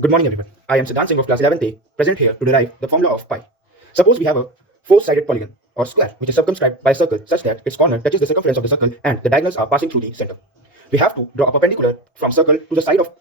Good morning, everyone. I am Siddhant Singh of class 11th A, present here to derive the formula of pi. Suppose we have a four-sided polygon or square which is circumscribed by a circle such that its corner touches the circumference of the circle and the diagonals are passing through the center. We have to draw a perpendicular from circle to the side of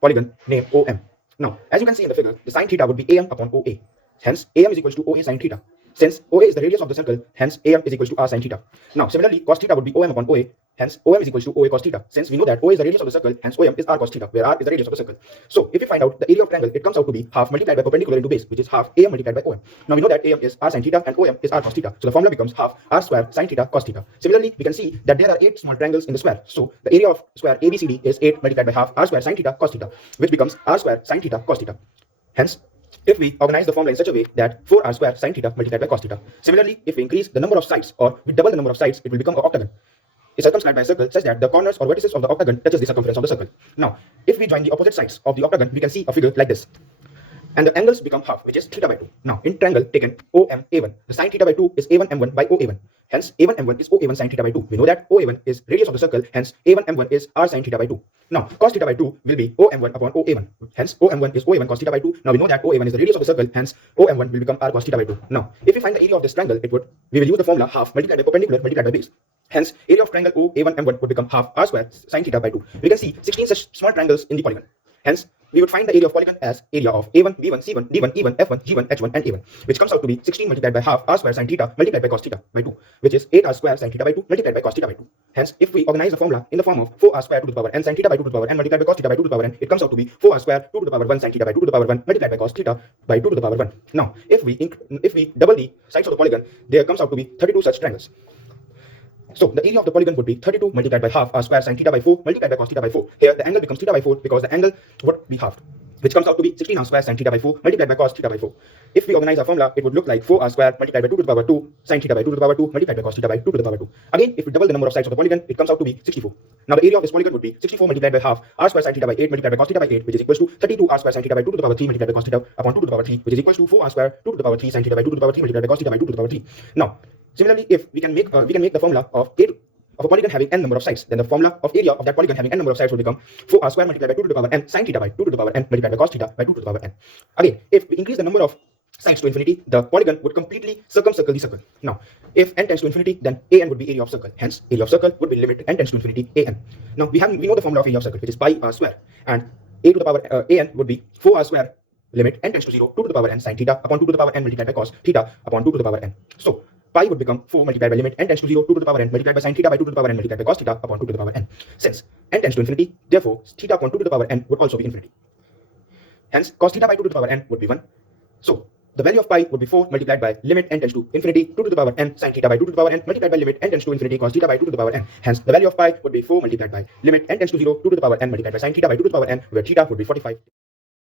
polygon named OM. Now, as you can see in the figure, the sine theta would be AM upon OA. Hence, AM is equals to OA sine theta. Since OA is the radius of the circle, hence AM is equals to R sine theta. Now, similarly, cos theta would be OM upon OA. Hence, OM is equals to OA cos theta. Since we know that OA is the radius of the circle, hence OM is R cos theta, where R is the radius of the circle. So, if we find out the area of triangle, it comes out to be half multiplied by perpendicular into base, which is half AM multiplied by OM. Now, we know that AM is R sin theta and OM is R cos theta. So, the formula becomes half R square sin theta cos theta. Similarly, we can see that there are 8 small triangles in the square. So, the area of square ABCD is 8 multiplied by half R square sin theta cos theta, which becomes R square sin theta cos theta. Hence, if we organize the formula in such a way that 4r square sin theta multiplied by cos theta. Similarly, if we increase the number of sides or we double the number of sides, it will become an octagon. It's circumscribed by a circle such that the corners or vertices of the octagon touches the circumference of the circle. Now, if we join the opposite sides of the octagon, we can see a figure like this. And the angles become half, which is theta by 2. Now, in triangle taken OMA1, the sin theta by 2 is A1M1 by OA1. Hence, A1M1 is OA1 sin theta by 2. We know that OA1 is radius of the circle, hence A1M1 is R sin theta by 2. Now, cos theta by 2 will be OM1 upon OA1. Hence, OM1 is OA1 cos theta by 2. Now, we know that OA1 is the radius of the circle, hence OM1 will become R cos theta by 2. Now, if we find the area of this triangle, we will use the formula half multiplied by perpendicular multiplied by base. Hence, area of triangle OA1M1 would become half R square sin theta by 2. We can see 16 such small triangles in the polygon. Hence, we would find the area of polygon as area of A1, B1, C1, D1, E1, F1, G1, H1, and A1, which comes out to be 16 multiplied by half R square sin theta multiplied by cos theta by 2, which is 8R square sin theta by 2 multiplied by cos theta by 2. Hence, if we organize the formula in the form of 4R square 2 to the power n sin theta by 2 to the power n multiplied by cos theta by 2 to the power n, it comes out to be 4R square 2 to the power 1 sin theta by 2 to the power 1 multiplied by cos theta by 2 to the power 1. Now, if we double the sides of the polygon, there comes out to be 32 such triangles. So, the area of the polygon would be 32 multiplied by half R square sin theta by 4 multiplied by cos theta by 4. Here, the angle becomes theta by 4 because the angle would be halved, which comes out to be 16R square sin theta by 4 multiplied by cos theta by 4. If we organize our formula, it would look like 4R square multiplied by 2 to the power 2 sin theta by 2 to the power 2 multiplied by cos theta by 2 to the power 2. Again, if we double the number of sides of the polygon, it comes out to be 64. Now, the area of this polygon would be 64 multiplied by half R square sin theta by 8 multiplied by cos theta by 8, which is equals to 32R square sin theta by 2 to the power 3 multiplied by cos theta upon 2 to the power 3, which is equals to 4R square 2 to the power 3 sin theta by 2 to the power 3 multiplied by cos theta by 2 to the power 3. Now, similarly, if we can make the formula of a polygon having n number of sides, then the formula of area of that polygon having n number of sides will become 4r square multiplied by 2 to the power n sin theta by 2 to the power n multiplied by cos theta by 2 to the power n. Again, if we increase the number of sides to infinity, the polygon would completely circumcircle the circle. Now, if n tends to infinity, then an would be area of circle. Hence, area of circle would be limit n tends to infinity an. Now, we know the formula of area of circle, which is pi r square, and a to the power an would be 4r square limit n tends to 0 2 to the power n sin theta upon 2 to the power n multiplied by cos theta upon 2 to the power n. So, pi would become 4 multiplied by limit n tends to 0 2 to the power n multiplied by sin theta by 2 to the power n multiplied by cos theta upon 2 to the power n. Since n tends to infinity, therefore theta upon 2 to the power n would also be infinity. Hence, cos theta by 2 to the power n would be 1. So, the value of pi would be 4 multiplied by limit n tends to infinity 2 to the power n sin theta by 2 to the power n multiplied by limit n tends to infinity cos theta by 2 to the power n. Hence, the value of pi would be 4 multiplied by limit n tends to 0 2 to the power n multiplied by sin theta by 2 to the power n, where theta would be 45.